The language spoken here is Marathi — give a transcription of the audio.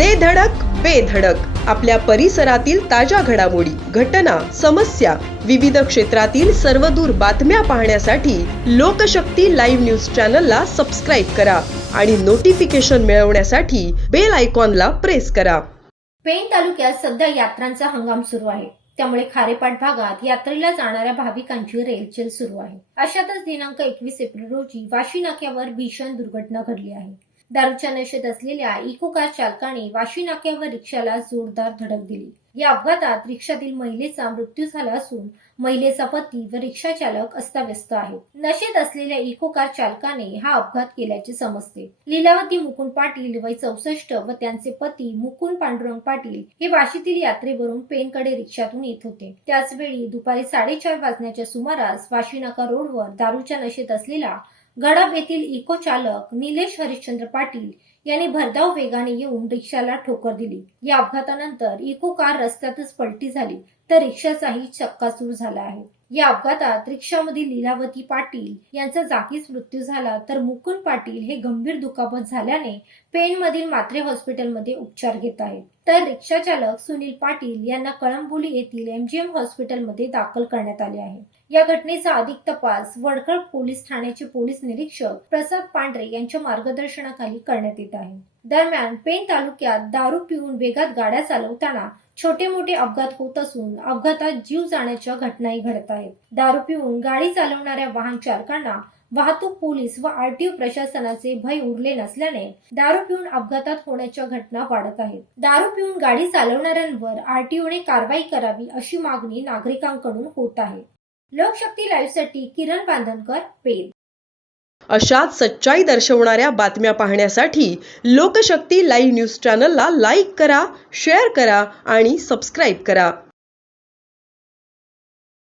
दे धडक बेधडक आपल्या परिसरातील ताज्या घडामोडी घटना समस्या विविध क्षेत्रातील सर्वदूर बातम्या पाहण्यासाठी लोकशक्ती लाईव्ह न्यूज चॅनलला सबस्क्राईब करा आणि नोटिफिकेशन मिळवण्यासाठी बेल आयकॉनला प्रेस करा. पेण तालुक्यात सध्या यात्रांचा हंगाम सुरू आहे. त्यामुळे खारेपाट भागात यात्रेला जाणाऱ्या भाविकांची रेलचेल सुरू आहे. अशातच दिनांक एकवीस एप्रिल रोजी वाशी नाक्यावर भीषण दुर्घटना घडली आहे. दारूच्या नशेत असलेल्या इको कार चालकाने वाशी नाक्यावर रिक्षाला जोरदार धडक दिली. या अपघातात रिक्षातील महिलेचा मृत्यू झाला असून महिलेचा पती व रिक्षा चालक अस्ताव्यस्त आहेत. नशेत असलेल्या इको कार चालकाने हा अपघात केल्याचे समजते. लीलावती मुकुंद पाटील वय चौसष्ट व त्यांचे पती मुकुंद पांडुरंग पाटील हे वाशीतील यात्रेवरून पेनकडे रिक्षातून येत होते. त्याचवेळी दुपारी साडेचार वाजण्याच्या सुमारास वाशी नाका रोडवर दारूच्या नशेत असलेला गडब येथील इको चालक निलेश हरिश्चंद्र पाटील यांनी भरधाव वेगाने येऊन रिक्षाला ठोकर दिली. या अपघातानंतर इको कार रस्त्यातच पलटी झाली तर रिक्षाचाही चक्काचूर झाला आहे. या अपघातात रिक्षामधील लीलावती पाटील यांचा जागीच मृत्यू झाला तर मुकुंद पाटील हे गंभीर दुखापत झाल्याने पेणमधील मात्रे हॉस्पिटलमध्ये उपचार घेत आहेत. तर रिक्षा चालक सुनील पाटील यांना कळंबोली येथील एमजीएम हॉस्पिटलमध्ये दाखल करण्यात आले आहे. या घटनेचा अधिक तपास वडखळ पोलीस ठाण्याचे पोलीस निरीक्षक प्रसाद पांढरे यांच्या मार्गदर्शनाखाली करण्यात येत आहे. दरम्यान पेण तालुक्यात दारू पिऊन वेगात गाड्या चालवताना छोटे मोठे अपघात होत असून अपघातात जीव जाण्याच्या घटनाही घडत आहेत. दारू पिऊन गाडी चालवणाऱ्या वाहन चालकांना वाहतूक पोलीस व आरटीओ प्रशासनाचे भय उरले नसल्याने दारू पिऊन अपघातात होण्याच्या घटना वाढत आहेत. दारू पिऊन गाडी चालवणाऱ्यांवर आरटीओने कारवाई करावी अशी मागणी नागरिकांकडून होत आहे. लोकशक्ती लाईव्हसाठी किरण बांधणकर पेन अशाच सच्चाई दर्शवणाऱ्या बातम्या पाहण्यासाठी लोकशक्ती लाईव्ह न्यूज चॅनलला लाईक करा शेअर करा आणि सबस्क्राईब करा.